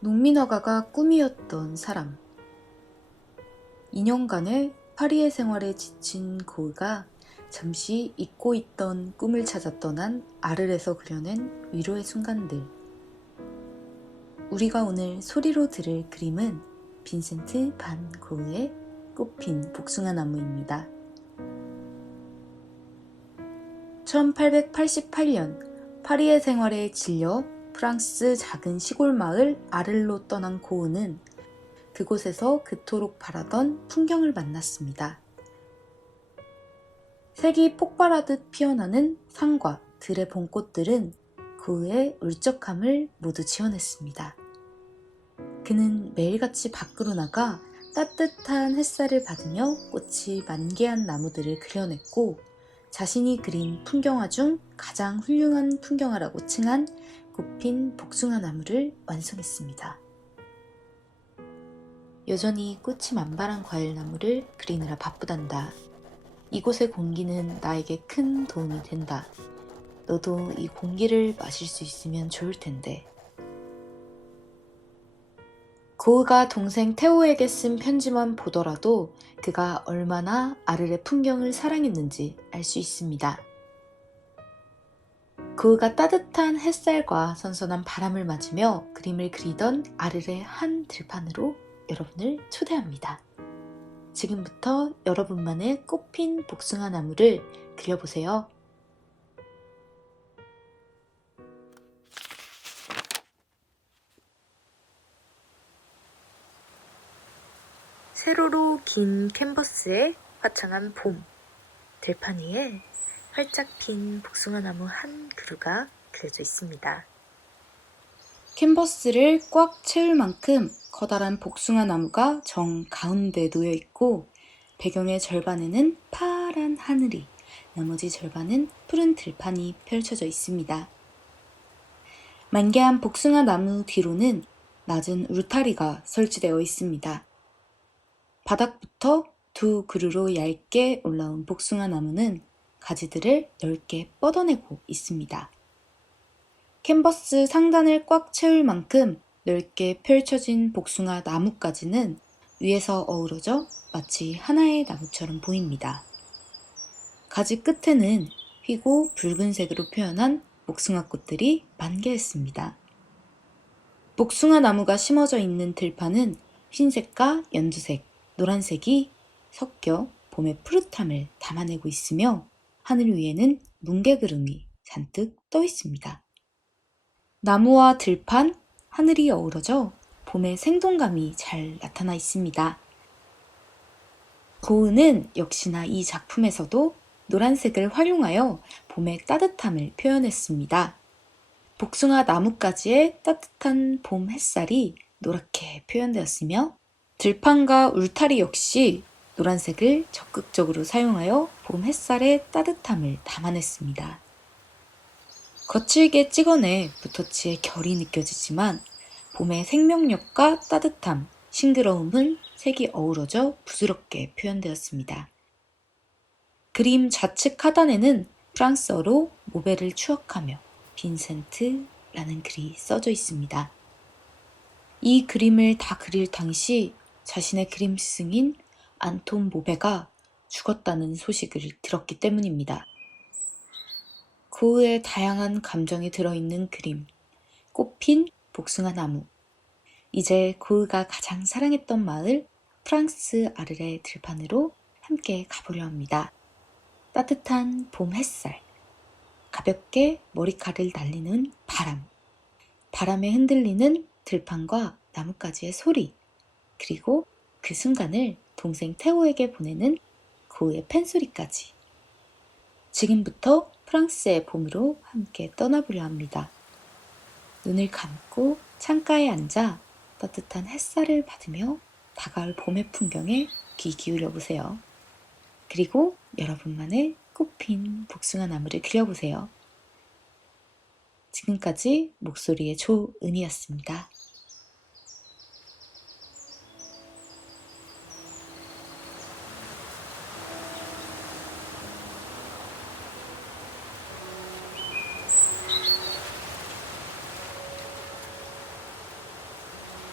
농민화가가 꿈이었던 사람. 2년간의 파리의 생활에 지친 고흐가 잠시 잊고 있던 꿈을 찾아 떠난 아르에서 그려낸 위로의 순간들. 우리가 오늘 소리로 들을 그림은 빈센트 반 고흐의 꽃핀 복숭아 나무입니다. 1888년 파리의 생활에 질려 프랑스 작은 시골 마을 아를로 떠난 고흐는 그곳에서 그토록 바라던 풍경을 만났습니다. 색이 폭발하듯 피어나는 산과 들의 봄꽃들은 고흐의 울적함을 모두 지워냈습니다. 그는 매일같이 밖으로 나가 따뜻한 햇살을 받으며 꽃이 만개한 나무들을 그려냈고 자신이 그린 풍경화 중 가장 훌륭한 풍경화라고 칭한 꽃핀 복숭아 나무를 완성했습니다. 여전히 꽃이 만발한 과일나무를 그리느라 바쁘단다. 이곳의 공기는 나에게 큰 도움이 된다. 너도 이 공기를 마실 수 있으면 좋을 텐데. 고흐가 동생 테오에게 쓴 편지만 보더라도 그가 얼마나 아르의 풍경을 사랑했는지 알 수 있습니다. 고흐가 따뜻한 햇살과 선선한 바람을 맞으며 그림을 그리던 아르의 한 들판으로 여러분을 초대합니다. 지금부터 여러분만의 꽃핀 복숭아 나무를 그려보세요. 세로로 긴 캔버스에 화창한 봄, 들판 위에 활짝 핀 복숭아 나무 한 그루가 그려져 있습니다. 캔버스를 꽉 채울 만큼 커다란 복숭아 나무가 정 가운데 놓여 있고 배경의 절반에는 파란 하늘이, 나머지 절반은 푸른 들판이 펼쳐져 있습니다. 만개한 복숭아 나무 뒤로는 낮은 울타리가 설치되어 있습니다. 바닥부터 두 그루로 얇게 올라온 복숭아 나무는 가지들을 넓게 뻗어내고 있습니다. 캔버스 상단을 꽉 채울 만큼 넓게 펼쳐진 복숭아 나뭇가지는 위에서 어우러져 마치 하나의 나무처럼 보입니다. 가지 끝에는 휘고 붉은색으로 표현한 복숭아 꽃들이 만개했습니다. 복숭아 나무가 심어져 있는 들판은 흰색과 연두색, 노란색이 섞여 봄의 푸릇함을 담아내고 있으며 하늘 위에는 뭉게구름이 잔뜩 떠 있습니다. 나무와 들판, 하늘이 어우러져 봄의 생동감이 잘 나타나 있습니다. 고흐는 역시나 이 작품에서도 노란색을 활용하여 봄의 따뜻함을 표현했습니다. 복숭아 나뭇가지의 따뜻한 봄 햇살이 노랗게 표현되었으며 들판과 울타리 역시 노란색을 적극적으로 사용하여 봄 햇살의 따뜻함을 담아냈습니다. 거칠게 찍어내 붓터치의 결이 느껴지지만 봄의 생명력과 따뜻함, 싱그러움은 색이 어우러져 부드럽게 표현되었습니다. 그림 좌측 하단에는 프랑스어로 모베를 추억하며 빈센트라는 글이 써져 있습니다. 이 그림을 다 그릴 당시 자신의 그림 스승인 안톤 모베가 죽었다는 소식을 들었기 때문입니다. 고흐의 다양한 감정이 들어있는 그림, 꽃핀 복숭아 나무. 이제 고흐가 가장 사랑했던 마을 프랑스 아르의 들판으로 함께 가보려 합니다. 따뜻한 봄 햇살, 가볍게 머리카락을 날리는 바람, 바람에 흔들리는 들판과 나뭇가지의 소리, 그리고 그 순간을 동생 테오에게 보내는 고흐의 팬소리까지. 지금부터 프랑스의 봄으로 함께 떠나보려 합니다. 눈을 감고 창가에 앉아 따뜻한 햇살을 받으며 다가올 봄의 풍경에 귀 기울여 보세요. 그리고 여러분만의 꽃핀 복숭아 나무를 그려보세요. 지금까지 목소리의 조은이었습니다.